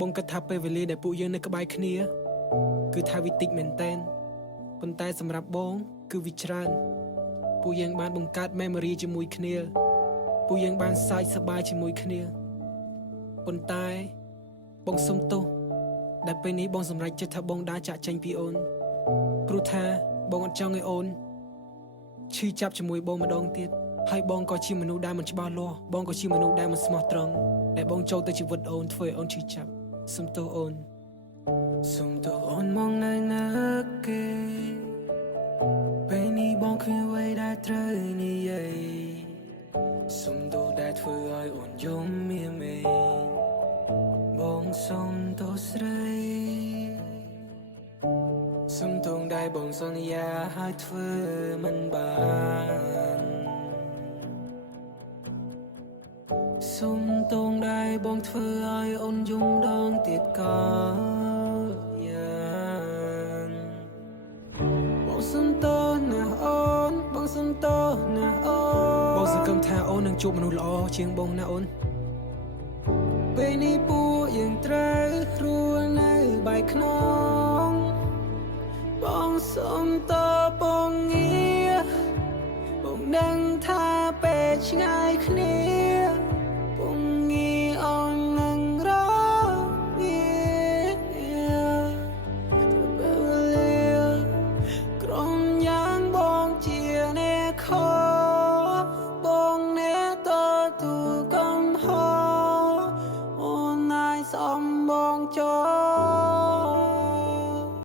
បងគិតថាពេលវេលាដែលពួកយើងនៅក្បែរគ្នាគឺថាវាតិចមែនតែនប៉ុន្តែសម្រាប់បងគឺវាច្រើនពួកយើងបានបង្កើត memory ជាមួយគ្នាពួកយើងបានសើចសប្បាយជាមួយគ្នាប៉ុន្តែបងសុំទោសដែលពេលនេះបងសម្រេចចិត្តថាបងដើរចាក់ចេញពីអូនព្រោះថាបងអត់ចង់ឲ្យអូនឈឺចាប់ជាមួយបងម្ដងទៀតហើយបងក៏ជាមនុស្សដែលមិនច្បាស់លាស់បងក៏ជាមនុស្សដែលមិនស្មោះត្រង់ដែលបងចូលទៅជីវិតអូនធ្វើឲ្យអូនឈឺចាប់សុំទោសអូនសុំទោសអូនមកនៅណាគេពេលនេះបងគ្មានអ្វីដែលត្រូវនិយាយសុំទោសដែលធ្វើឲ្យអូនយំមេបងសុំទោសស្រីសុំទោសដែលបងសន្យាឲ្យធ្វើមិនបានសុំទោសដែលបងធ្វើឲ្យអូនយំដងទៀតក៏យ៉ាងបងសុំទោសណាអូនបងសុំទោសណាអូនបងសង្ឃឹមថាអូននឹងជួបមនុស្សល្អជាងបងណាអូនពេលនេះពួកយើងត្រូវរស់នៅបែកខ្នងបងសុំតបងងារបងដឹងថាពេលឆ្ងាយគ្នា